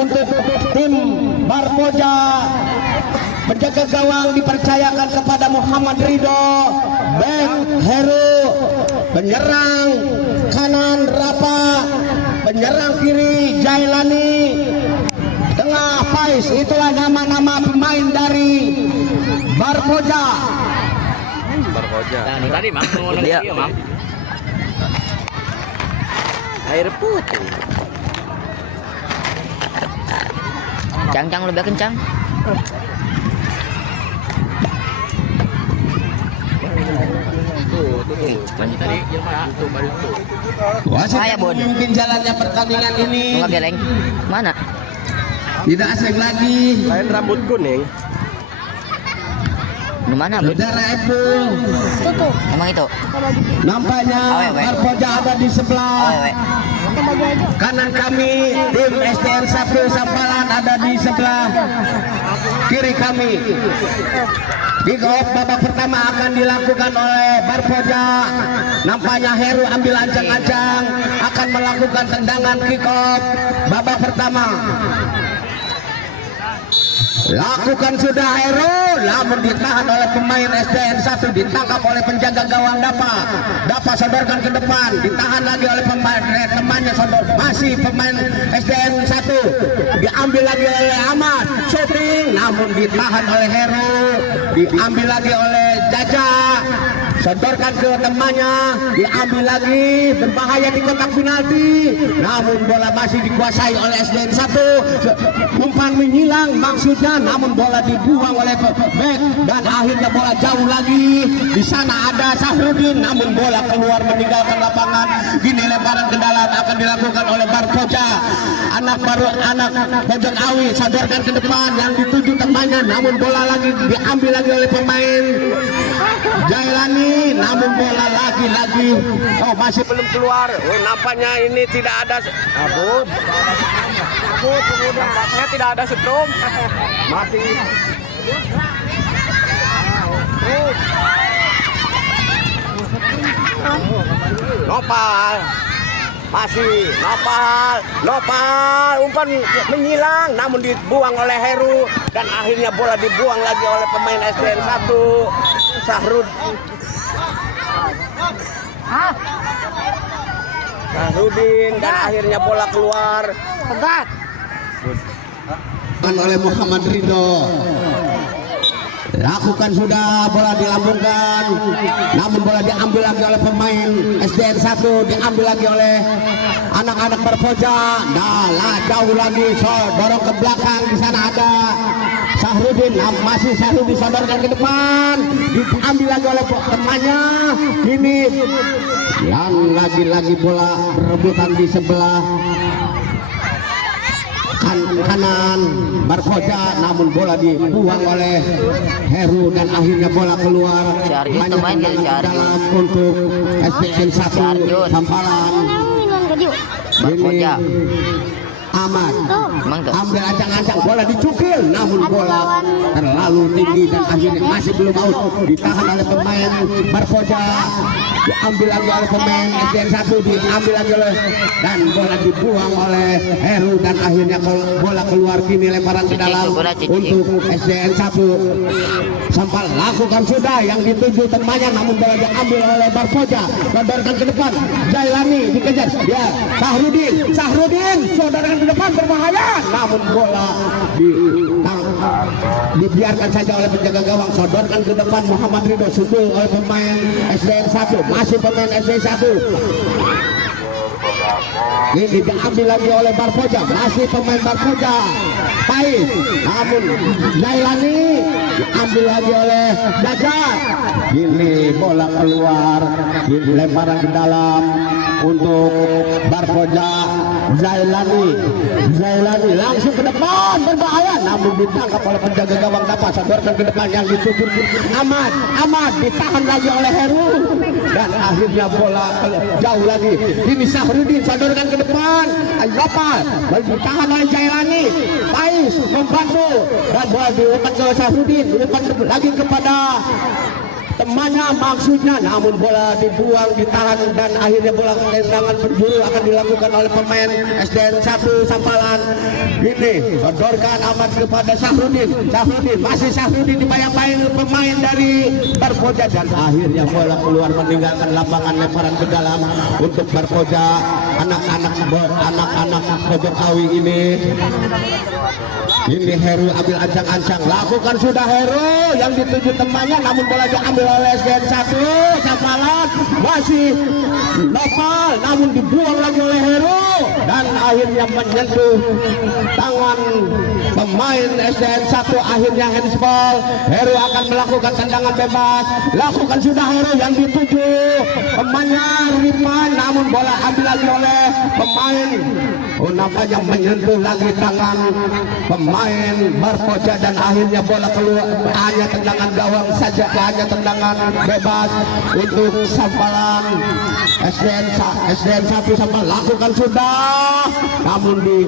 untuk tim Barpoja. Penjaga gawang dipercayakan kepada Muhammad Ridho, bek Heru, penyerang kanan Rapa, penyerang kiri Jailani, tengah Faiz. Itulah nama-nama pemain dari Barpoja. Nah, tadi Mam ngomong dia, Mam. Air putih. Cang lebih kencang. Masih tadi Wasit memimpin jalannya pertandingan ini. Mana? Tidak asing lagi. Lain rambut kuning. Di mana, Bro? Saudara Epul. Emang itu? Nampaknya Barpoja ada di sebelah kanan kami. Tim SDN 1 Sampalan ada di sebelah kiri kami. Kick off babak pertama akan dilakukan oleh Barpoja. Nampaknya Heru ambil ancang-ancang akan melakukan tendangan kick off babak pertama. Lakukan sudah Heru, namun ditahan oleh pemain SDN 1, ditangkap oleh penjaga gawang Dapa sodorkan ke depan, ditahan lagi oleh temannya sodor, masih pemain SDN 1, diambil lagi oleh Ahmad, shooting, namun ditahan oleh Heru, diambil lagi oleh Jaja, sodorkan ke temannya, diambil lagi, berbahaya di kotak penalti, namun bola masih dikuasai oleh SDN 1, umpan menghilang maksudnya, namun bola dibuang oleh bek dan akhirnya bola jauh lagi. Di sana ada Sahrudin, namun bola keluar meninggalkan lapangan. Gini lemparan ke dalam akan dilakukan oleh Barpoja. Anak pojok awi sodorkan ke depan yang dituju temannya, namun bola lagi diambil lagi oleh pemain Jailani, namun bola lagi-lagi masih belum keluar. Nampaknya ini tidak ada nampaknya tidak ada setrum. Mati. Nopal. Masih Nopal umpan menghilang namun dibuang oleh Heru dan akhirnya bola dibuang lagi oleh pemain SDN 1 Sahrudin dan akhirnya bola keluar oleh Muhammad Ridho. Lakukan sudah, bola dilambungkan, namun bola diambil lagi oleh pemain SDN 1, diambil lagi oleh anak-anak Barpoja. Jauh lagi, dorong ke belakang. Di sana ada Sahrudin, masih Sahrudin disodorkan ke depan, diambil lagi oleh temannya. Ini yang lagi-lagi bola berebutan di sebelah kanan Barpoja, namun bola dibuang oleh Heru dan akhirnya bola keluar hanya dalam untuk SDN 1 Sampalan. Ini Ahmad ambil ancang-ancang, bola dicukil, namun bola terlalu tinggi dan akhirnya masih belum out, ditahan oleh pemain Barpoja, diambil lagi oleh pemain SDN 1, diambil lagi oleh dan bola dibuang oleh Heru dan akhirnya bola keluar. Kini lemparan ke dalam untuk SDN 1 Sampal. Lakukan sudah yang dituju temannya, namun bola diambil oleh Barpoja, sodorkan ke depan. Jailani dikejar, dia Sahrudin sodorkan ke depan, berbahaya, namun bola dibiarkan saja oleh penjaga gawang. Sodorkan ke depan Muhammad Ridho, sundul oleh pemain SDN 1, masih pemain SDN 1. Ini diambil lagi oleh Barpoja, masih pemain Barpoja Pais, namun Jailani diambil lagi oleh Dajjal. Ini bola keluar, lemparan ke dalam untuk Barpoja. Zailani langsung ke depan, berbahaya, namun ditangkap oleh penjaga gawang Dapa, sodorkan ke depan yang dituju Ahmad ditahan lagi oleh Heru dan akhirnya bola jauh lagi. Ini Sahrudin sodorkan ke depan, Dapa ditahan oleh Jailani, Pais membantu dan bola diumpan ke Sahrudin, diumpan lagi kepada temannya maksudnya, namun bola dibuang, ditahan dan akhirnya bola tendangan penjuru akan dilakukan oleh pemain SDN 1 Sampalan. Ini sodorkan amat kepada Sahrudin. Masih Sahrudin dibayang-bayang pemain dari Barpoja dan akhirnya bola keluar meninggalkan lapangan, lemparan ke dalam untuk Barpoja. Anak-anak pojok Awi ini Heru ambil ancang-ancang, lakukan sudah Heru yang dituju temannya, namun bola diambil oleh SDN 1 Sampalan. Masih Nopal, namun dibuang lagi oleh Heru dan akhirnya menyentuh tangan pemain SDN 1. Akhirnya handsball. Heru akan melakukan tendangan bebas, lakukan sudah Heru yang dituju temannya Riman, namun bola ambil lagi oleh pemain nampaknya menyentuh lagi tangan pemain Barpoja dan akhirnya bola keluar. Hanya tendangan gawang saja, hanya tendangan bebas untuk Sampalan. SDN 1 Sampalan lakukan sudah, namun di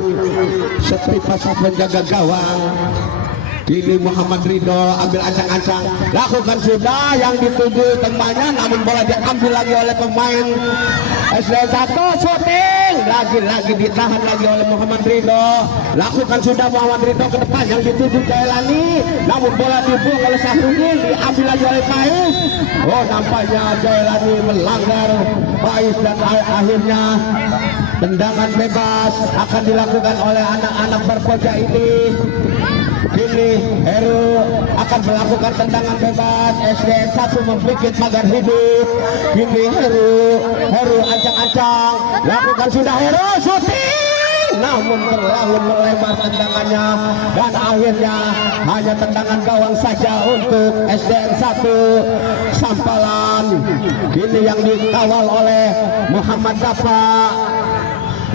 setipas penjaga gawang. Kini Muhammad Ridho ambil ancang-ancang, lakukan sudah yang dituju temannya, namun bola diambil lagi oleh pemain SDN 1. Shooting lagi-lagi ditahan lagi oleh Muhammad Ridho, lakukan sudah Muhammad Ridho ke depan yang dituju Jailani, namun bola dibuang oleh Sahrudin, diambil lagi oleh Faiz. Nampaknya Jailani melanggar Faiz dan akhirnya tendangan bebas akan dilakukan oleh anak-anak Barpoja ini. Kini Heru akan melakukan tendangan bebas. SDN 1 membuat pagar hidup. Kini Heru ancang-ancang, lakukan sudah Heru shooting, namun terlalu melebar tendangannya dan akhirnya hanya tendangan gawang saja untuk SDN 1 Sampalan. Kini yang dikawal oleh Muhammad Dafa,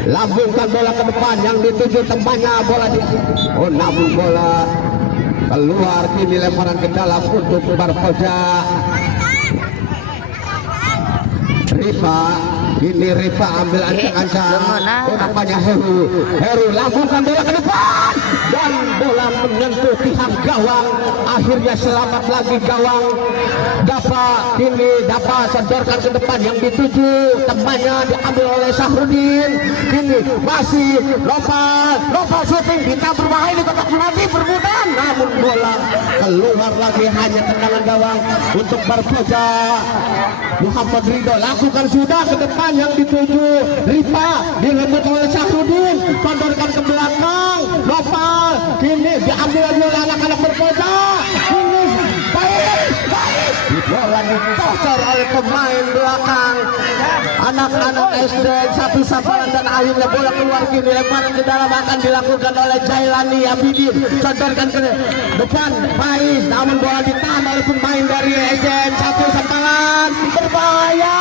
lambungkan bola ke depan yang dituju temannya, bola namun bola keluar. Kini lemparan ke dalam untuk Barpoja. Rifa ambil ancang-ancang. Nampaknya Heru lambungkan bola ke depan dan bola menyentuh tiang gawang. Akhirnya selamat lagi gawang Dafa. Kini Dafa sodorkan ke depan yang dituju temannya, diambil oleh Sahrudin. Kini masih Nopal shooting, kita berbahaya di kotak penalti bermudahan, namun bola keluar lagi. Hanya tendangan gawang untuk Barpoja. Muhammad Ridho lakukan sudah ke depan yang dituju Rifa, dilempar oleh Sahrudin, sodorkan ke belakang Nopal. Kini diambil lagi oleh anak-anak Barpoja. Kini baik bola dicocor oleh pemain belakang anak-anak SDN 1 Sampalan dan akhirnya bola keluar. Kini lemparan ke dalam akan dilakukan oleh Jailani Abidin, sodorkan ke depan Faiz, namun bola ditahan oleh pemain dari SDN 1 Sampalan. Berbahaya.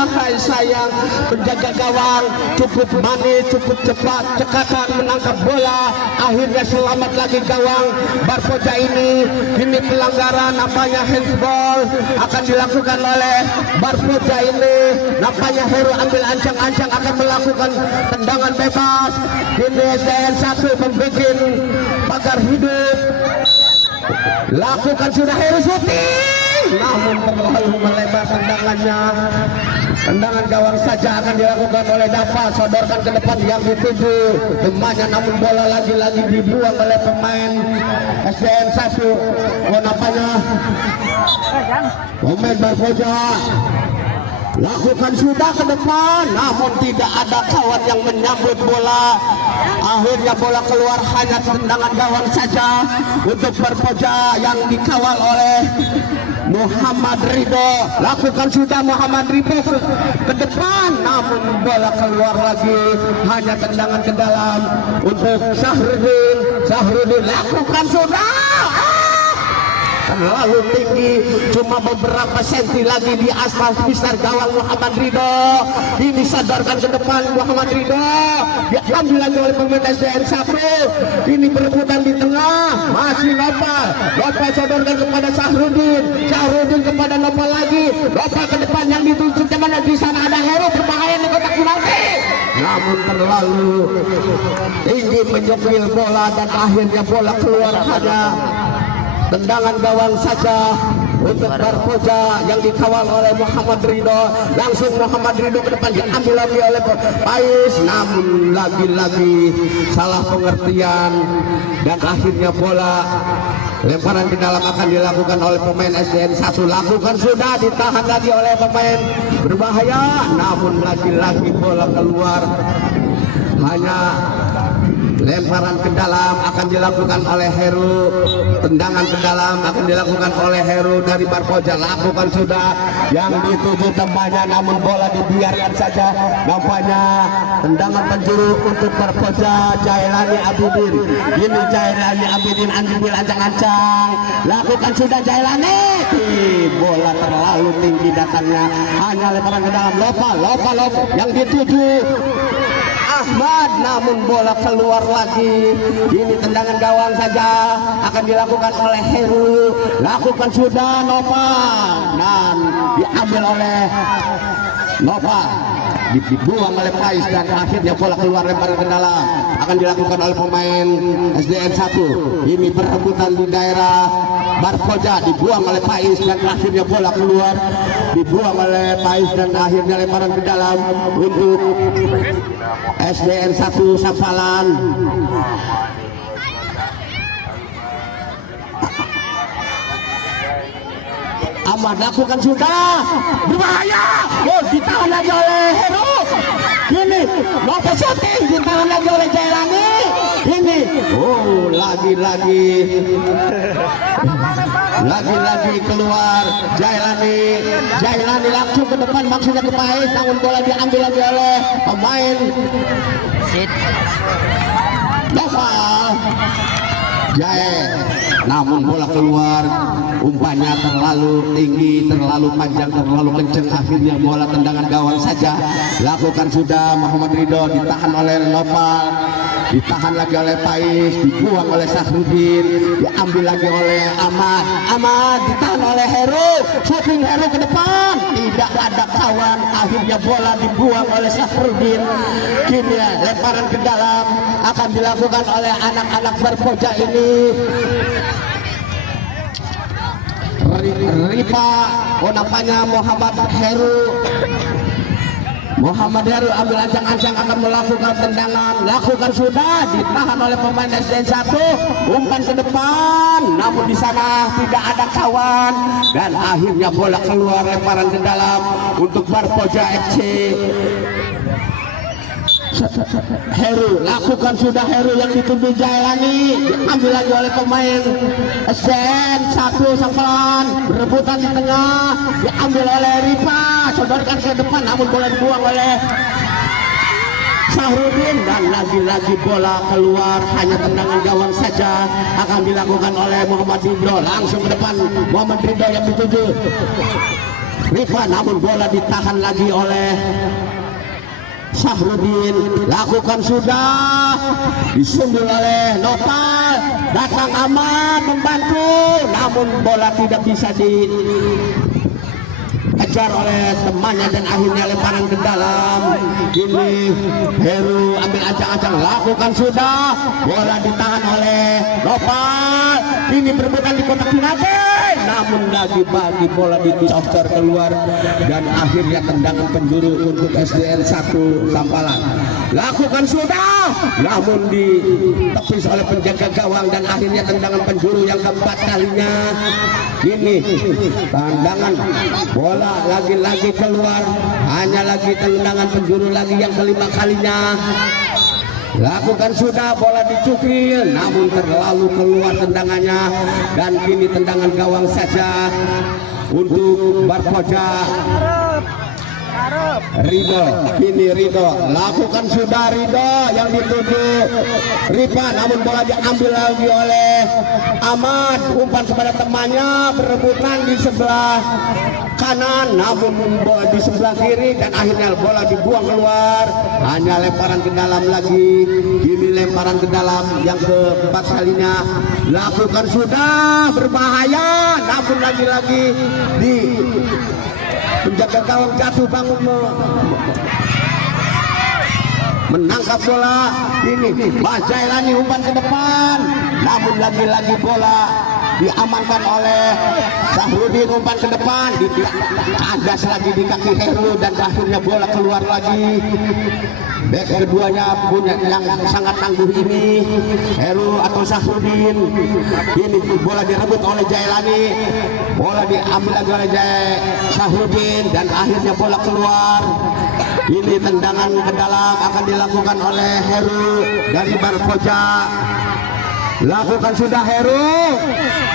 Ahai sayang, penjaga gawang cukup manis, cukup cepat, cekatan menangkap bola. Akhirnya selamat lagi gawang Barpoja ini. Ini pelanggaran, nampaknya handsball akan dilakukan oleh Barpoja ini. Nampaknya Heru ambil ancang-ancang akan melakukan tendangan bebas. Ini SDN 1 membuat pagar hidup, lakukan sudah Heru shooting, namun terlalu melebar tendangannya. Tendangan gawang saja akan dilakukan oleh Dafa, sodorkan ke depan yang dituju temannya, namun bola lagi-lagi dibuang oleh pemain SDN 1. Nampaknya pemain Barpoja lakukan sudah ke depan, namun tidak ada kawan yang menyambut bola. Akhirnya bola keluar, hanya tendangan gawang saja untuk Barpoja yang dikawal oleh Muhammad Ridho. Lakukan sudah Muhammad Ridho ke depan, namun bola keluar lagi. Hanya tendangan ke dalam untuk Sahrudin. Lakukan sudah. Terlalu tinggi, cuma beberapa senti lagi di aspal pisar gawang Muhammad Ridho. Ini sodorkan ke depan Muhammad Ridho, diambil lagi oleh pemain SDN 1. Ini berebutan di tengah, masih Nopal sodorkan kepada Sahrudin kepada Nopal lagi. Nopal ke depan yang dituju kemana, di sana ada Heru berbahaya di kotak penalti, namun terlalu tinggi menyepil bola dan akhirnya bola keluar. Hanya tendangan gawang saja untuk Barpoja yang dikawal oleh Muhammad Ridho. Langsung Muhammad Ridho ke depan, diambil lagi oleh Pais, namun lagi-lagi salah pengertian dan akhirnya bola lemparan ke dalam akan dilakukan oleh pemain SDN 1. Lakukan sudah, ditahan lagi oleh pemain berbahaya, namun lagi-lagi bola keluar. Hanya lemparan ke dalam akan dilakukan oleh Heru, tendangan ke dalam akan dilakukan oleh Heru dari Barpoja. Lakukan sudah yang dituju temannya, namun bola dibiarkan saja. Nampaknya tendangan penjuru untuk Barpoja. Jailani Abidin, ini Jailani Abidin ambil ancang-ancang. Lakukan sudah Jailani, bola terlalu tinggi datangnya, hanya lemparan ke dalam. Lopa yang dituju Ahmad, namun bola keluar lagi. Ini tendangan gawang saja akan dilakukan oleh Heru. Lakukan sudah Nova, dan diambil oleh Nova, dibuang oleh Pais, dan akhirnya bola keluar lemparan ke dalam akan dilakukan oleh pemain SDN 1. Ini perebutan di daerah Barpoja, dibuang oleh Pais dan akhirnya bola keluar, dibuang oleh Pais dan akhirnya lemparan ke dalam untuk SDN 1 Sampalan. Ahmad lakukan sudah, berbahaya, ditahan lagi oleh Heru. Ini Nova shooting, ditahan lagi oleh Jailani. Ini lagi keluar Jailani langsung ke depan, maksudnya ke Pais, namun bola diambil lagi oleh pemain Nova Jae, namun bola keluar. Umpannya terlalu tinggi, terlalu panjang, terlalu kencang, akhirnya bola tendangan gawang saja. Lakukan sudah Muhammad Ridho, ditahan oleh Nopal, ditahan lagi oleh Pais, dibuang oleh Sahrudin, diambil lagi oleh Ahmad ditahan oleh Heru, shooting Heru ke depan, tidak ada kawan, akhirnya bola dibuang oleh Sahrudin. Kini lemparan ke dalam akan dilakukan oleh anak-anak Barpoja ini. Rifa, nampaknya Muhammad Heru ambil ancang-ancang akan melakukan tendangan. Lakukan sudah, ditahan oleh pemain SDN 1, umpan ke depan, namun di sana tidak ada kawan dan akhirnya bola keluar lemparan ke dalam untuk Barpoja FC. Heru, lakukan sudah Heru yang dituju Jailani, diambil lagi oleh pemain SDN 1 Sampalan, berebutan di tengah, diambil oleh Rifa, sodorkan ke depan, namun bola dibuang oleh Sahrudin dan lagi-lagi bola keluar, hanya tendangan gawang saja akan dilakukan oleh Muhammad Ridho. Langsung ke depan Muhammad Ridho yang dituju Rifa, namun bola ditahan lagi oleh Sahrudin. Lakukan sudah, disundul oleh Nopal, datang Ahmad membantu, namun bola tidak bisa dikejar oleh temannya dan akhirnya lemparan ke dalam. Ini Heru ambil ancang-ancang, lakukan sudah, bola ditahan oleh Nopal, ini berebutan di kotak penalti, namun lagi bagi bola dicocer keluar dan akhirnya tendangan penjuru untuk SDN 1 Sampalan. Lakukan sudah, namun ditepis oleh penjaga gawang dan akhirnya tendangan penjuru yang keempat kalinya. Ini tendangan bola lagi-lagi keluar, hanya lagi tendangan penjuru lagi yang kelima kalinya. Lakukan sudah, bola dicukil, namun terlalu keluar tendangannya dan kini tendangan gawang saja untuk Barpoja. Ridho, kini Ridho, lakukan sudah Ridho yang dituju Rifa, namun bola diambil lagi oleh Ahmad, umpan kepada temannya, berebutan di sebelah kanan, namun bola di sebelah kiri dan akhirnya bola dibuang keluar, hanya lemparan ke dalam lagi. Kini lemparan ke dalam yang keempat kalinya. Lakukan sudah, berbahaya, namun lagi-lagi di penjaga gawang jatuh bangun menangkap bola. Ini Mas Jailani umpan ke depan, namun lagi-lagi bola diamankan oleh Sahrudin, umpan ke depan, kandas lagi di kaki Heru dan akhirnya bola keluar lagi. Bek keduanya punya yang sangat tangguh ini, Heru atau Sahrudin. Ini bola direbut oleh Jailani, bola diambil lagi oleh Sahrudin dan akhirnya bola keluar. Ini tendangan ke dalam akan dilakukan oleh Heru dari Barpoja. Lakukan sudah Heru,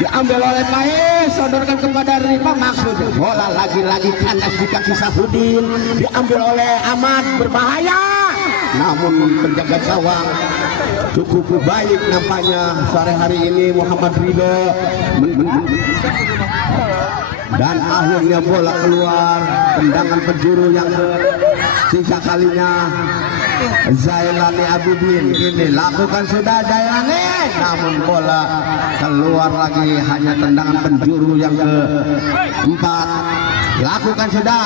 diambil oleh Pais, sodorkan kepada Rifa, maksud bola lagi-lagi kandas di kaki Sahrudin, diambil oleh Ahmad, berbahaya. Namun penjaga gawang cukup baik nampaknya sore hari ini Muhammad Ridho, dan akhirnya bola keluar. Tendangan penjuru yang sisa kalinya Zailani Abidin. Ini lakukan sudah Zailani, namun bola keluar lagi, hanya tendangan penjuru yang keempat. Lakukan sudah,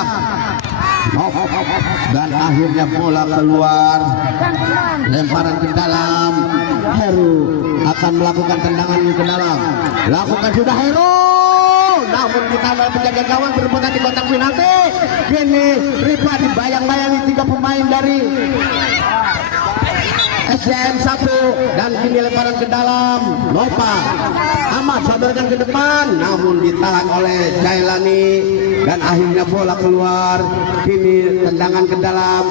dan akhirnya bola keluar. Lemparan ke dalam, Heru akan melakukan tendangan ke dalam. Lakukan sudah Heru, namun ditambah penjaga gawang berebutan di kotak penalti. Kini Rifa dibayang-bayangi 3 pemain dari SDN 1, dan kini lemparan ke dalam. Nova Ahmad sodorkan ke depan, namun ditahan oleh Jailani dan akhirnya bola keluar. Kini tendangan ke dalam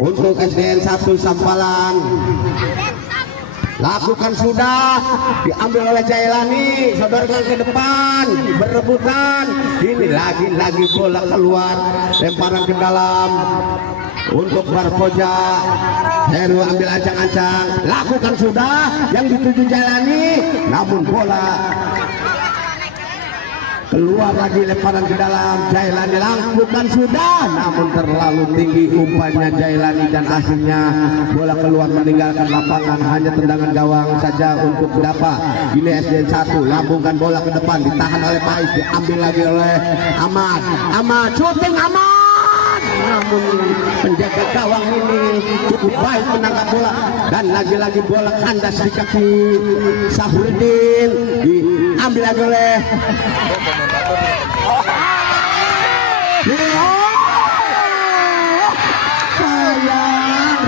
untuk SDN 1 Sampalan. Lakukan sudah, diambil oleh Jailani, sodorkan ke depan, berebutan. Ini lagi-lagi bola keluar, lemparan ke dalam untuk Barpoja. Heru ambil ancang-ancang, lakukan sudah yang dituju Jailani, namun bola keluar lagi, lemparan ke dalam. Jailani lakukan sudah, namun terlalu tinggi umpannya Jailani dan akhirnya bola keluar meninggalkan lapangan. Hanya tendangan gawang saja untuk dapat. Ini SDN 1, lambungkan bola ke depan, ditahan oleh Pais, diambil lagi oleh Ahmad. Ahmad syuting, Ahmad, namun penjaga gawang ini cukup baik menangkap bola, dan lagi-lagi bola kandas di kaki Sahrudin, diambil lagi oleh sayang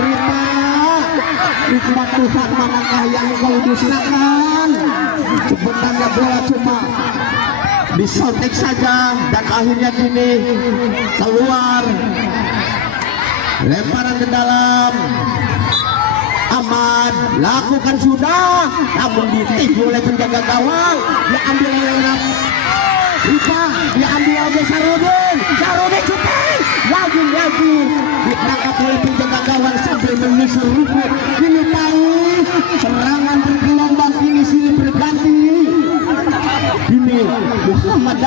Rima Tuhan, manakah yang kau dustakan. Sebenarnya bola cuma disontek saja, dan akhirnya kini keluar. Lemparan ke dalam, Ahmad lakukan sudah, namun ditipu oleh penjaga gawang, diambil oleh Rifa, diambil oleh Sahrudin. Sahrudin syuting, lagi-lagi ditangkap oleh penjaga gawang sambil menyusul rumput. Kini Pais, serangan bergelombang, kini silih berganti. Ini Muhammad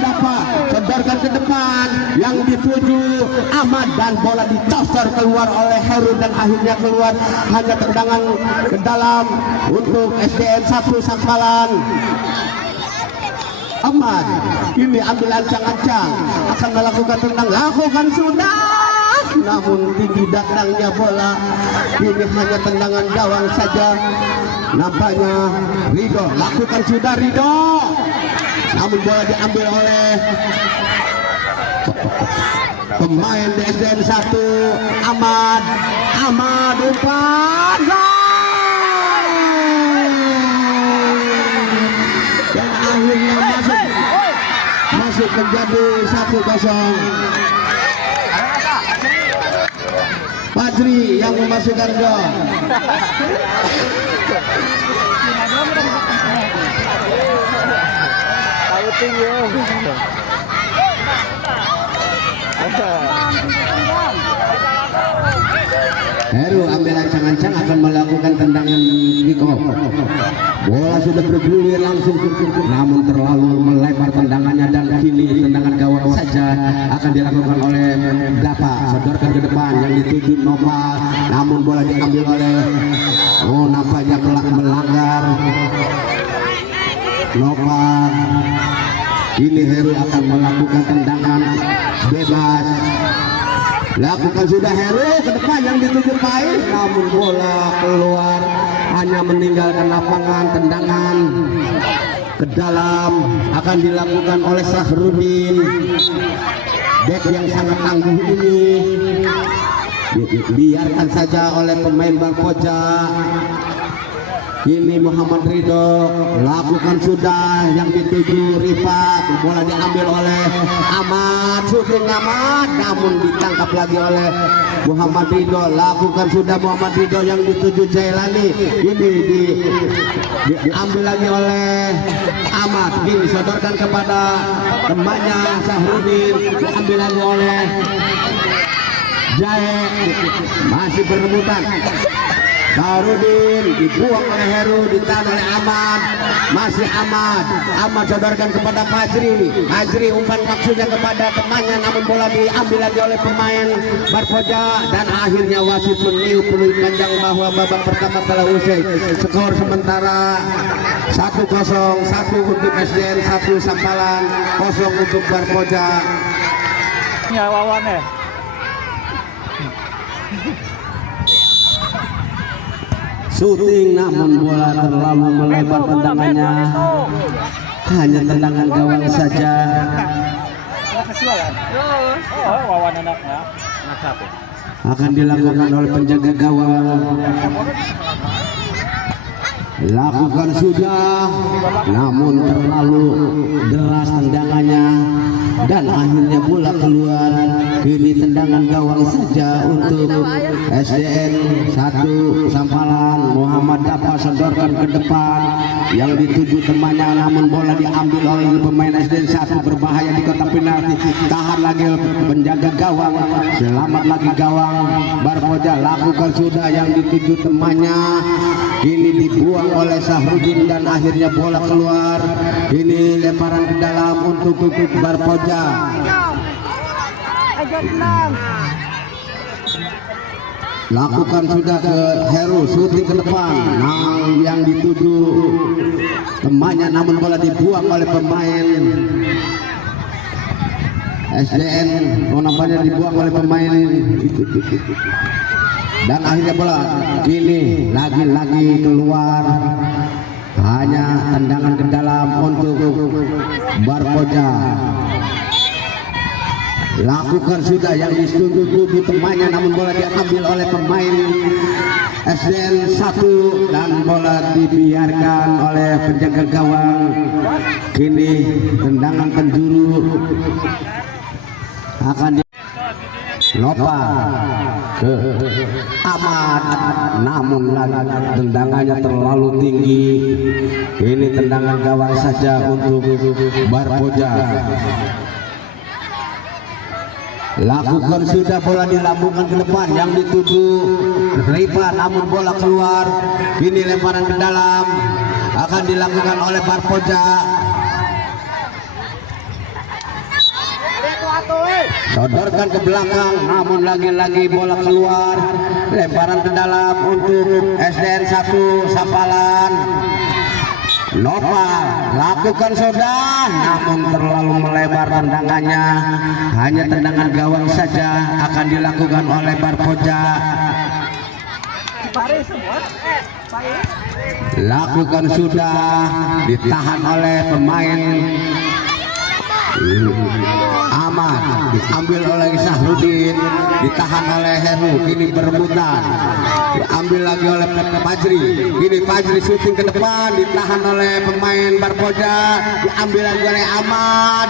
Dafa sodorkan ke depan, yang dituju Ahmad, dan bola dicosor keluar oleh Heru dan akhirnya keluar. Hanya tendangan ke dalam untuk SDN 1 Sampalan. Ahmad ini ambil ancang-ancang, akan melakukan tendang, lakukan sudah, namun tinggi datangnya bola. Ini hanya tendangan gawang saja. Nampaknya Ridho, lakukan sudah Ridho, namun bola diambil oleh pemain di SDN 1 Ahmad. Ahmad umpan, dan akhirnya masuk menjadi 1-0. Fajri yang memasukkan gol. Heru ambil ancang-ancang, akan melakukan tendangan kick-off. Bola sudah bergulir langsung, namun terlalu melebar tendangannya, dan kini tendangan gawang saja akan dilakukan oleh Dafa. Sodorkan ke depan, yang dituju Nova, namun bola diambil oleh nampaknya telah melanggar Nova. Ini Heru akan melakukan tendangan bebas. Lakukan sudah Heru ke depan, yang dituju Pais, namun bola keluar. hanya meninggalkan lapangan. Tendangan ke dalam akan dilakukan oleh Sahrudin, bek yang sangat tangguh ini. Biarkan saja oleh pemain Barpoja. Ini Muhammad Ridho lakukan sudah yang dituju Rifat, bola diambil oleh Ahmad, syuting Ahmad namun ditangkap lagi oleh Muhammad Ridho. Lakukan sudah Muhammad Ridho yang dituju Jailani, ini diambil lagi oleh Ahmad, ini disodorkan kepada temannya Sahrudin, diambil lagi oleh Jae, masih berebutan. Sahrudin dibuang oleh Heru, ditahan oleh Ahmad, masih Ahmad sodorkan kepada Fajri umpan maksudnya kepada temannya namun bola diambil lagi oleh pemain Barpoja dan akhirnya wasit meniup peluit panjang bahwa babak pertama telah usai. Skor sementara 1-0, 1 untuk SDN, 1 Sampalan, 0 untuk Barpoja. Ya Wawan ya. Shooting namun bola terlalu melebar tendangannya, hanya tendangan gawang saja. Wawan anaknya. Anak siapa? Akan dilakukan oleh penjaga gawang. Lakukan sudah namun terlalu deras tendangannya dan akhirnya bola keluar. Kini tendangan gawang saja untuk SDN 1 Sampalan. Muhammad Dapa sodorkan ke depan yang dituju temannya namun bola diambil oleh pemain SDN 1, berbahaya di kotak penalti. Tahan lagi penjaga gawang, selamat lagi gawang Barpoja. Lakukan sudah yang dituju temannya, kini dibuang oleh Sahrudin dan akhirnya bola keluar. Ini lemparan ke dalam untuk Barpoja. Lakukan sudah ke Heru, syuting ke depan, yang dituju temannya namun bola dibuang oleh pemain SDN. Nampaknya dibuang oleh pemain dan akhirnya bola kini lagi-lagi keluar. Hanya tendangan ke dalam untuk Barpoja. Lakukan sudah yang dituju temannya namun bola diambil oleh pemain SDN 1 dan bola dibiarkan oleh penjaga gawang. Kini tendangan penjuru akan Lopa ke Ahmad namun tendangannya terlalu tinggi. Ini tendangan gawang saja untuk Barpoja. Lakukan sudah, bola dilambungkan ke depan yang dituju Rifa namun bola keluar. Ini lemparan ke dalam akan dilakukan oleh Barpoja. Sodorkan ke belakang namun lagi-lagi bola keluar. Lemparan ke dalam untuk SDN 1 Sampalan. Nopal lakukan sudah namun terlalu melebar tendangannya, hanya tendangan gawang saja akan dilakukan oleh Barpoja. Lakukan sudah, ditahan oleh pemain Ahmad, diambil oleh Sahrudin, ditahan oleh Heru, kini berebutan, diambil lagi oleh Fajri. Kini Fajri syuting ke depan, ditahan oleh pemain Barpoja, diambil lagi oleh Ahmad.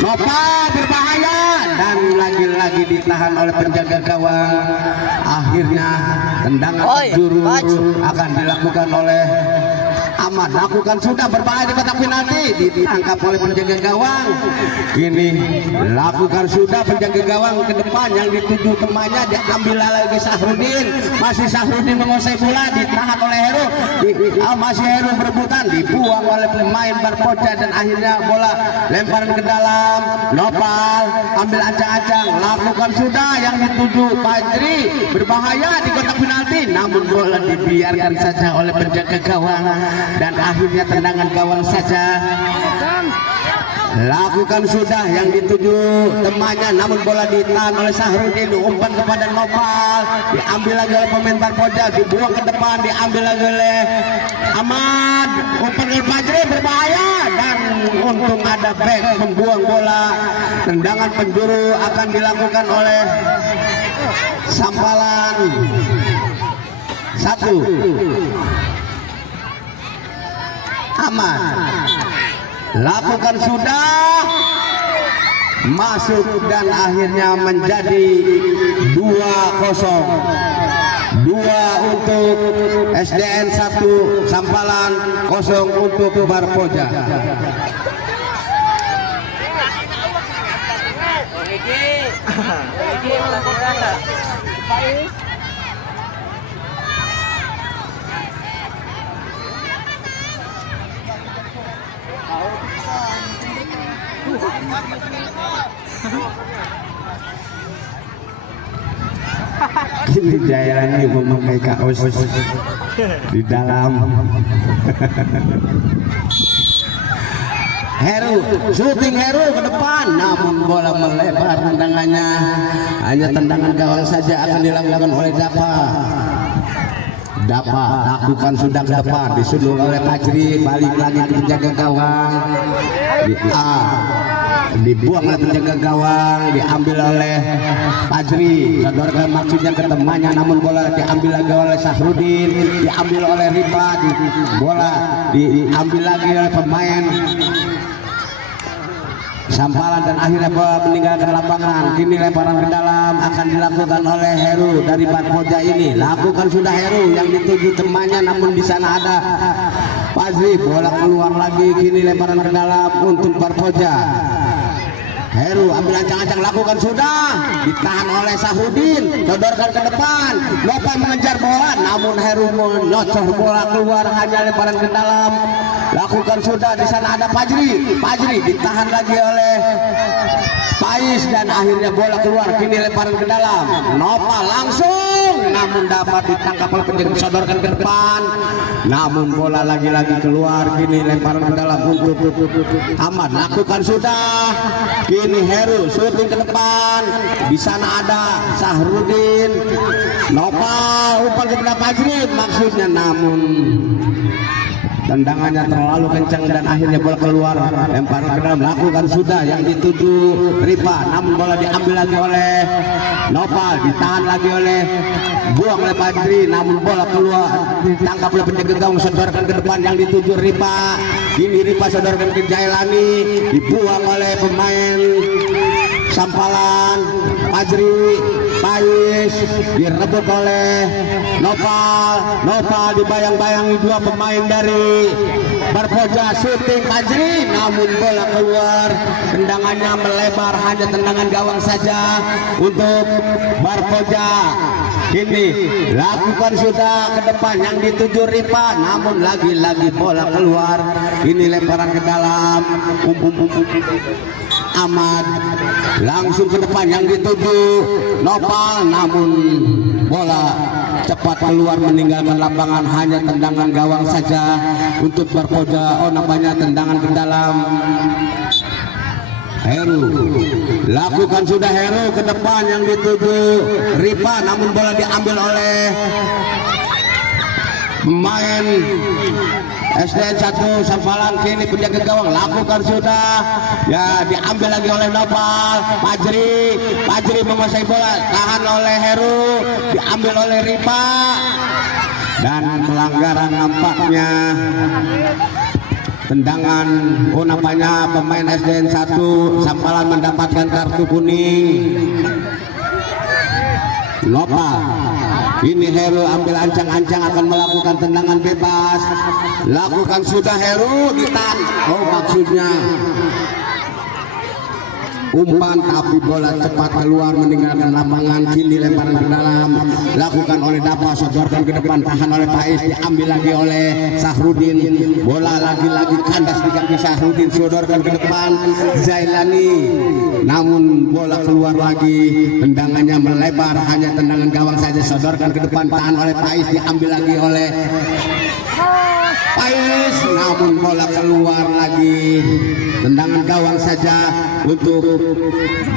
Nopal berbahaya dan lagi-lagi ditahan oleh penjaga gawang. Akhirnya tendangan penjuru akan dilakukan oleh Ahmad. Lakukan sudah, berbahaya di kotak penalti, ditangkap oleh penjaga gawang. Ini lakukan sudah, penjaga gawang ke depan yang dituju temannya, diambil lagi Sahrudin. Masih Sahrudin menguasai bola, ditahan oleh Heru. Masih Heru berebutan, dibuang oleh pemain Barpoja dan akhirnya bola lemparan ke dalam. Nopal ambil acang-acang, lakukan sudah yang dituju Fajri, berbahaya di kotak penalti namun bola dibiarkan saja oleh penjaga gawang dan akhirnya tendangan gawang saja. lakukan sudah yang dituju temannya, namun bola ditahan oleh Sahrudin, diumpan kepada Nopal, diambil lagi oleh pemain Barpoja, dibuang ke depan, diambil lagi oleh Ahmad, umpan ke Fajri berbahaya, dan untung ada back membuang bola. Tendangan penjuru akan dilakukan oleh Sampalan. 1 Ahmad lakukan sudah, masuk, dan akhirnya menjadi 2-0. 2 untuk SDN 1 Sampalan, 0 untuk Barpoja. Ini Jailani memakai kaos di dalam. Heru, shooting Heru ke depan, namun bola melebar, tendangannya hanya tendangan gawang saja akan dilakukan oleh Dapa. Dapa lakukan sudah ke depan, disuduh oleh Fajri, balik lagi ke penjaga gawang, dibuang oleh penjaga gawang, diambil oleh Fajri, sodorkan maksudnya ke temannya, namun bola diambil lagi oleh Sahrudin, diambil oleh Rifa, bola diambil lagi oleh pemain Sampalan, dan akhirnya bola meninggalkan lapangan. Kini lemparan ke dalam akan dilakukan oleh Heru dari Barpoja. Ini lakukan sudah Heru yang dituju temannya, namun di sana ada Fajri, bola keluar lagi. Kini lemparan ke dalam untuk Barpoja. Heru ambil ancang-ancang, lakukan sudah, ditahan oleh Sahrudin, sodorkan ke depan, Lopan mengejar bola, namun Heru menyocor bola keluar, hanya lemparan ke dalam. Lakukan sudah, di sana ada Fajri, ditahan lagi oleh Pais, dan akhirnya bola keluar. Kini lemparan ke dalam, Nopal langsung, namun dapat ditangkap oleh penjaga, sodorkan ke depan, namun bola lagi-lagi keluar. Kini lemparan ke dalam untuk Ahmad, lakukan sudah. Kini Heru shooting ke depan, di sana ada Sahrudin, Nopal umpan kepada Fajri maksudnya, namun tendangannya terlalu kencang dan akhirnya bola keluar. Lemparan ke dalam, lakukan sudah yang dituju Rifa, namun bola diambil lagi oleh Nopal, ditahan lagi oleh buang oleh Fajri, namun bola keluar, ditangkap oleh penjaga gawang, sodorkan ke depan yang dituju Rifa. Ini Rifa sodorkan ke Jailani, dibuang oleh pemain Sampalan. Fajri, Pais direbut oleh Nopal dibayang-bayangi dua pemain dari Barpoja. Shooting Fajri, namun bola keluar, tendangannya melebar, hanya tendangan gawang saja untuk Barpoja. Ini lakukan sudah ke depan yang dituju Rifa, namun lagi-lagi bola keluar. Ini lemparan ke dalam, Ahmad langsung ke depan yang dituju Nopal, namun bola cepat keluar meninggalkan lapangan, hanya tendangan gawang saja untuk Barpoja. Oh, nampaknya tendangan ke dalam. Heru lakukan sudah, Heru ke depan yang dituju Rifa, namun bola diambil oleh pemain SDN 1 Sampalan. Kini penjaga gawang, lakukan sudah, ya diambil lagi oleh Nopal. Fajri menguasai bola, tahan oleh Heru, diambil oleh Rifa, dan pelanggaran nampaknya. Tendangan, oh nampaknya pemain SDN 1 Sampalan mendapatkan kartu kuning. Nopal, ini Heru ambil ancang-ancang akan melakukan tendangan bebas. Lakukan sudah, Heru ditahan. Oh, maksudnya umpan, tapi bola cepat keluar meninggalkan lapangan. Kini lemparan ke dalam, lakukan oleh Dapa, sodorkan ke depan, tahan oleh Pais, diambil lagi oleh Sahrudin. Bola lagi-lagi kandas di kaki Sahrudin, sodorkan ke depan Jailani, namun bola keluar lagi, tendangannya melebar, hanya tendangan gawang saja, sodorkan ke depan, tahan oleh Pais, diambil lagi oleh Pais, namun bola keluar lagi. Tendangan gawang saja untuk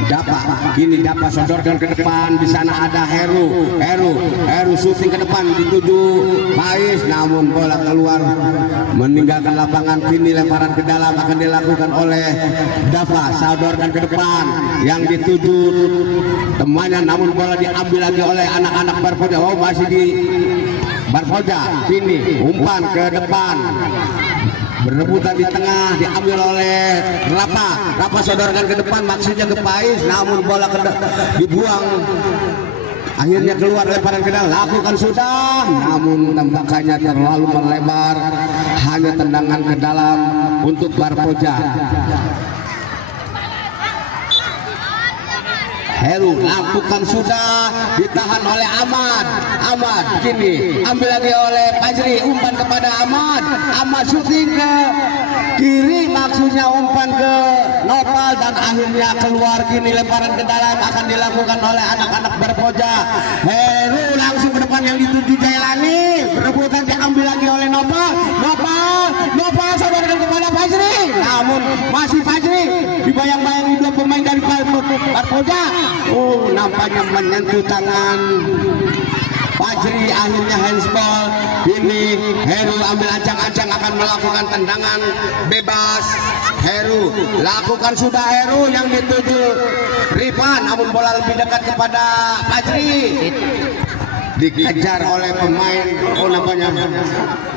Dapa. Kini Dapa sodorkan ke depan. Di sana ada Heru syuting ke depan dituju Pais, namun bola keluar meninggalkan lapangan. Kini lemparan ke dalam akan dilakukan oleh Dapa. Sodorkan ke depan yang dituju temannya, namun bola diambil lagi oleh anak-anak Barpoja. Oh, masih di Barpoja. Kini umpan ke depan, berebutan di tengah, diambil oleh Rapa sodorkan ke depan, maksudnya ke Pais, namun bola dibuang. Akhirnya keluar lemparan ke dalam, lakukan sudah, namun tembakannya terlalu melebar, hanya tendangan ke dalam untuk Barpoja. Heru lakukan sudah, ditahan oleh Ahmad kini ambil lagi oleh Fajri, umpan kepada Ahmad syuting ke kiri, maksudnya umpan ke Nopal dan akhirnya keluar. Kini lemparan ke dalam akan dilakukan oleh anak-anak Barpoja. Heru langsung ke depan yang dituju Jailani, berebutan diambil lagi oleh Nopal sodorkan kepada Fajri, namun masih Fajri dibayang-bayangi dua pemain dari Barpoja. Oh, nampaknya menyentuh tangan Fajri, akhirnya handsball. Ini Heru ambil ancang-ancang akan melakukan tendangan bebas. Heru lakukan sudah, Heru yang dituju Rifan, namun bola lebih dekat kepada Fajri, dikejar oleh pemain. Oh, nampaknya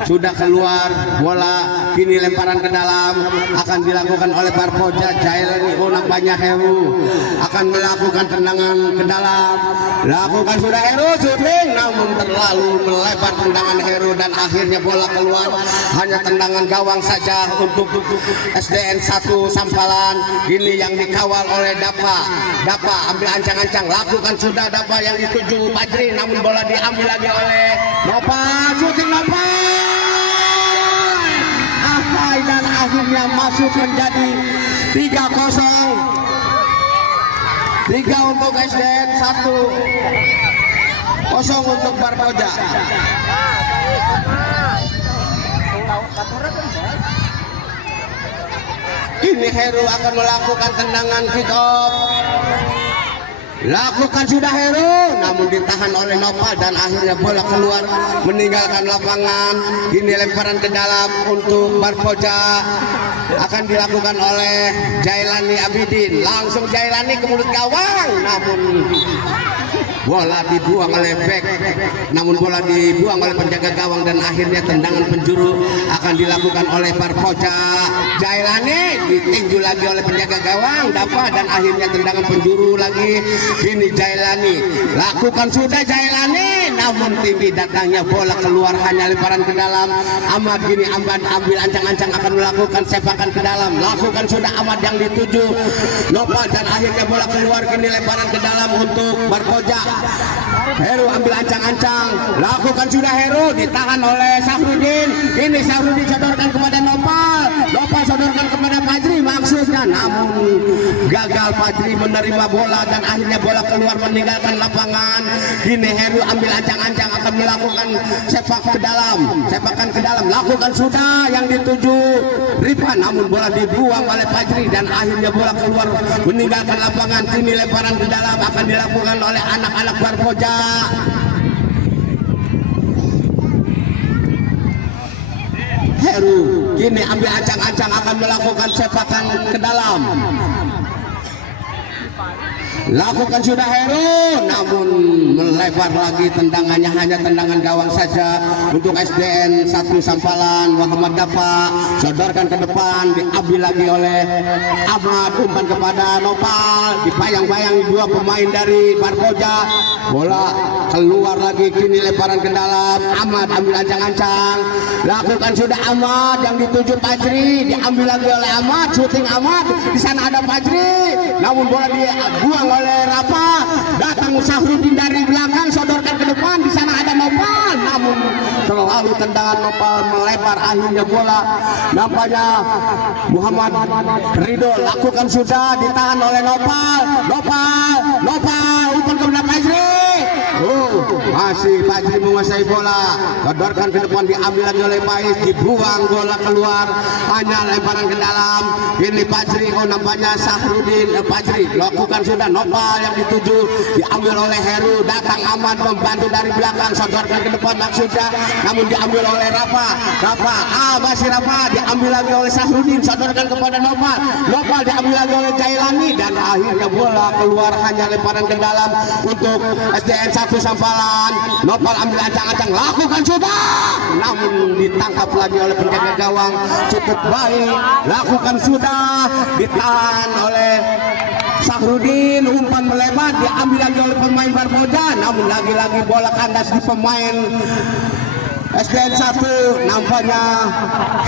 sudah keluar bola. Kini lemparan ke dalam akan dilakukan oleh Barpoja. Jailani, oh nampaknya Heru akan melakukan tendangan ke dalam. Lakukan sudah Heru syuting, namun terlalu melebar tendangan Heru dan akhirnya bola keluar. Hanya tendangan gawang saja untuk SDN 1 Sampalan. Ini yang dikawal oleh Dapa ambil ancang-ancang, lakukan sudah Dapa yang dituju Fajri, namun bola diambil lagi oleh Nopal, syuting Nopal, dan akhirnya masuk menjadi 3-0. 3 untuk SDN 1, 0 untuk Barpoja. Ini Heru akan melakukan tendangan kick off. Lakukan sudah Heru, namun ditahan oleh Nopal dan akhirnya bola keluar meninggalkan lapangan. Ini lemparan ke dalam untuk Barpoja akan dilakukan oleh Jailani Abidin. Langsung Jailani ke mulut gawang, namun bola dibuang oleh back, namun bola dibuang oleh penjaga gawang dan akhirnya tendangan penjuru akan dilakukan oleh Barpoja. Jailani ditinju lagi oleh penjaga gawang Dapa dan akhirnya tendangan penjuru lagi. Ini Jailani lakukan sudah Jailani, namun tinggi datangnya bola keluar, hanya lemparan ke dalam. Ahmad gini ambil ancang-ancang akan melakukan sepakan ke dalam. Lakukan sudah Ahmad yang dituju Nopal dan akhirnya bola keluar. Kini lemparan ke dalam untuk Barpoja. Heru ambil ancang-ancang, lakukan sudah Heru, ditahan oleh Safrudin. Ini Safrudin sodorkan kepada Nopal sodorkan kepada Fajri maksudnya, namun gagal. Fajri menerima bola dan akhirnya bola keluar meninggalkan lapangan. Kini Heru ambil ancang-ancang akan melakukan sepakan ke dalam, lakukan sudah yang dituju Rifan, namun bola dibuang oleh Fajri dan akhirnya bola keluar meninggalkan lapangan. Kini lemparan ke dalam akan dilakukan oleh anak-anak Barpoja. Heru kini ambil ancang-ancang akan melakukan sepakan ke dalam. Lakukan sudah Heru, namun melebar lagi tendangannya, hanya tendangan gawang saja untuk SDN 1 Sampalan. Muhammad Dapa sodorkan ke depan, diambil lagi oleh Ahmad, umpan kepada Nopal, dipayang-bayang dua pemain dari Barpoja. Bola keluar lagi, kini lemparan ke dalam. Ahmad ambil ancang-ancang, lakukan sudah Ahmad yang dituju Fajri, diambil lagi oleh Ahmad, syuting Ahmad, di sana ada Fajri, namun bola dibuang oleh Rapa. Datang Safrudin dari belakang, sodorkan ke depan, di sana ada Nopal, namun terlalu tendangan Nopal melebar, akhirnya bola nampaknya Muhammad Ridho. Lakukan sudah, ditahan oleh Nopal, umpan kepada Fajri. Oh, masih masih Fajri menguasai bola, sodorkan ke depan, diambil lagi oleh Pais, dibuang bola keluar, hanya lemparan ke dalam. Ini Fajri, oh nampaknya Sahrudin. Fajri lakukan sudah, Nopal yang dituju, diambil oleh Heru, datang Ahmad membantu dari belakang, sodorkan ke depan maksudnya, namun diambil oleh Rafa. Masih Rafa, diambil lagi oleh Sahrudin, sodorkan kepada Nopal. Nopal diambil lagi oleh Jailani, dan akhirnya bola keluar, hanya lemparan ke dalam untuk SDN 1 Sampalan. Nopal ambil ancang-ancang, lakukan sudah, namun ditangkap lagi oleh penjaga gawang, cukup baik, lakukan sudah, ditahan oleh Sahrudin, umpan melebar, diambil lagi oleh pemain Barpoja, namun lagi-lagi bola kandas di pemain SDN 1, nampaknya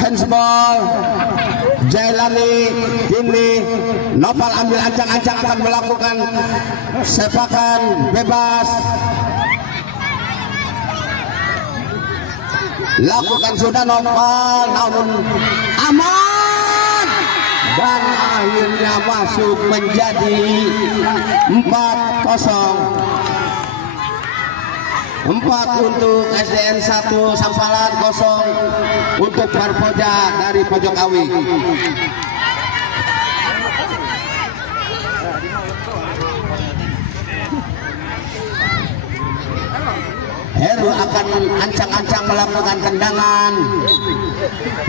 handsball. Jailani, ini Nopal ambil ancang-ancang akan melakukan sepakan bebas, lakukan sudah Nopal, namun aman, dan akhirnya masuk menjadi 4-0. 4 untuk SDN 1 Sampalan, 0 untuk Barpoja dari Pojokawi. Heru akan ancang-ancang melakukan tendangan,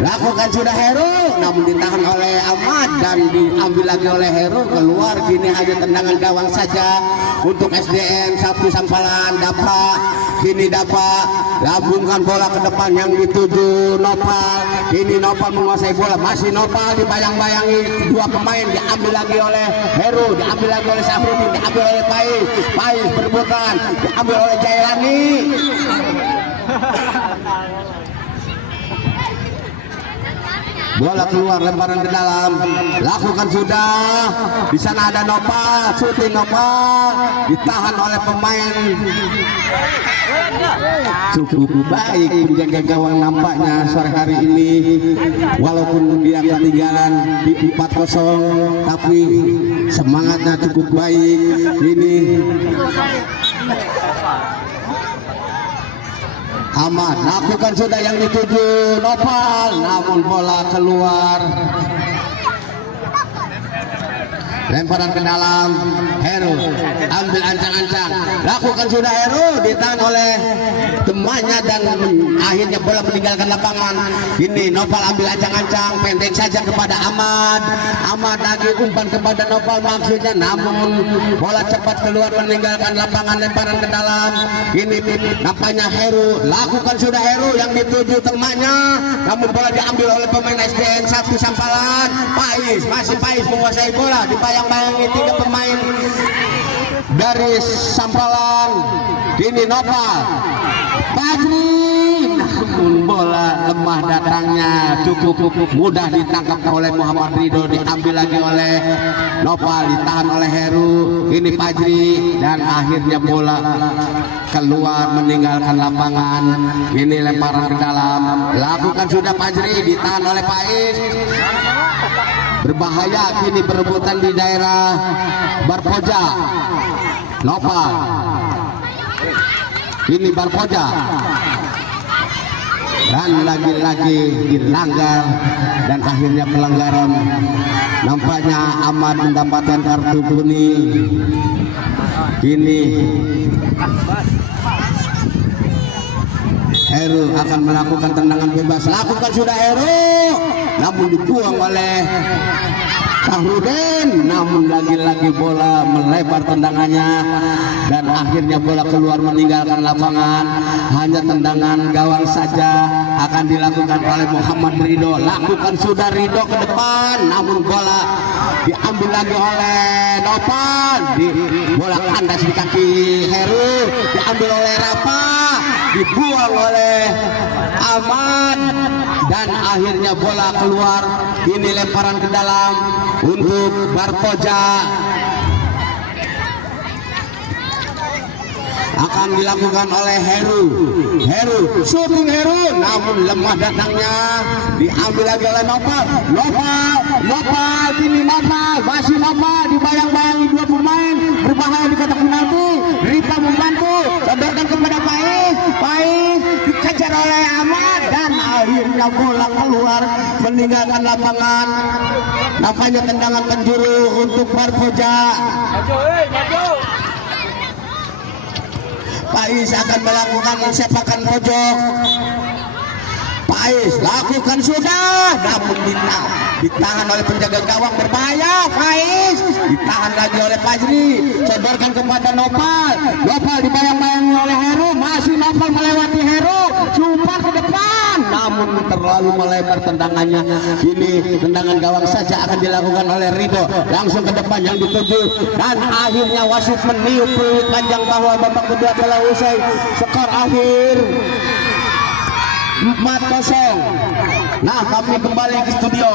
lakukan sudah Heru, namun ditahan oleh Ahmad dan diambil lagi oleh Heru, keluar. Kini hanya tendangan gawang saja untuk SDN 1 Sampalan. Kini dapat lambungkan bola ke depan yang dituju Nopal. Kini Nopal menguasai bola, masih Nopal dibayang-bayangi dua pemain, diambil lagi oleh Heru, diambil lagi oleh Sahrudin, diambil oleh Pais berebutan, diambil oleh Jailani. Bola keluar, lemparan ke dalam, lakukan sudah. Di sana ada Nopal, syuting Nopal, ditahan oleh pemain. Cukup baik penjaga gawang nampaknya sore hari ini, walaupun dia ketinggalan di 4-0, tapi semangatnya cukup baik. Ini Ahmad lakukan sudah yang dituju Nopal, namun bola keluar. Lemparan ke dalam, Heru ambil ancang-ancang, lakukan sudah Heru, ditahan oleh temannya dan akhirnya bola meninggalkan lapangan. Ini Nopal ambil ancang-ancang, pendek saja kepada Ahmad. Ahmad lagi umpan kepada Nopal maksudnya, namun bola cepat keluar meninggalkan lapangan, lemparan ke dalam. Ini nampaknya Heru, lakukan sudah Heru yang dituju temannya, namun bola diambil oleh pemain SDN 1 Sampalan. Masih Pais menguasai bola, dibayang-bayangi 3 pemain dari Sampalan. Kini Nopal, Fajri, namun bola lemah datangnya, cukup mudah ditangkap oleh Muhammad Ridho, diambil lagi oleh Nopal, ditahan oleh Heru. Ini Fajri, dan akhirnya bola keluar meninggalkan lapangan. Ini lemparan ke dalam, lakukan sudah Fajri, ditahan oleh Pais. Berbahaya, kini berebutan di daerah Barpoja. Nopal, ini Barpoja, dan lagi-lagi dilanggar, dan akhirnya pelanggaran. Nampaknya Ahmad mendapatkan kartu kuning. Kini Heru akan melakukan tendangan bebas, lakukan sudah Heru, namun dibuang oleh Sahrudin, namun lagi-lagi bola melebar tendangannya, dan akhirnya bola keluar meninggalkan lapangan. Hanya tendangan gawang saja akan dilakukan oleh Muhammad Ridho, lakukan sudah Ridho ke depan, namun bola diambil lagi oleh Nopal. Bola kandas di kaki Heru, diambil oleh Rafa, dibuang oleh Ahmad, dan akhirnya bola keluar. Ini lemparan ke dalam untuk Barpoja. Akan dilakukan oleh Heru, syuting Heru, namun lemah datangnya, diambil lagi oleh Nopal. Kini Nopal, masih Nopal, dibayang-bayangi 2 pemain, berbahaya di kotak penalti. Rita membantu, sodorkan kepada Pais. akhirnya bola keluar meninggalkan lapangan. Nampaknya tendangan penjuru untuk Barpoja. Maju. Pais akan melakukan sepakan pojok. Pais lakukan sudah, namun ditahan oleh penjaga gawang berbahaya. Pais ditahan lagi oleh Fajri, sodorkan kepada Nopal. Nopal dibayang-bayangi oleh Heru, masih Nopal melewati Heru, jumpa ke depan, namun terlalu melebar tendangannya. Ini tendangan gawang saja akan dilakukan oleh Rido, langsung ke depan yang dituju, dan akhirnya wasit meniup peluit panjang bahwa babak kedua telah usai. Skor akhir 4-0. Nah, kami kembali ke studio.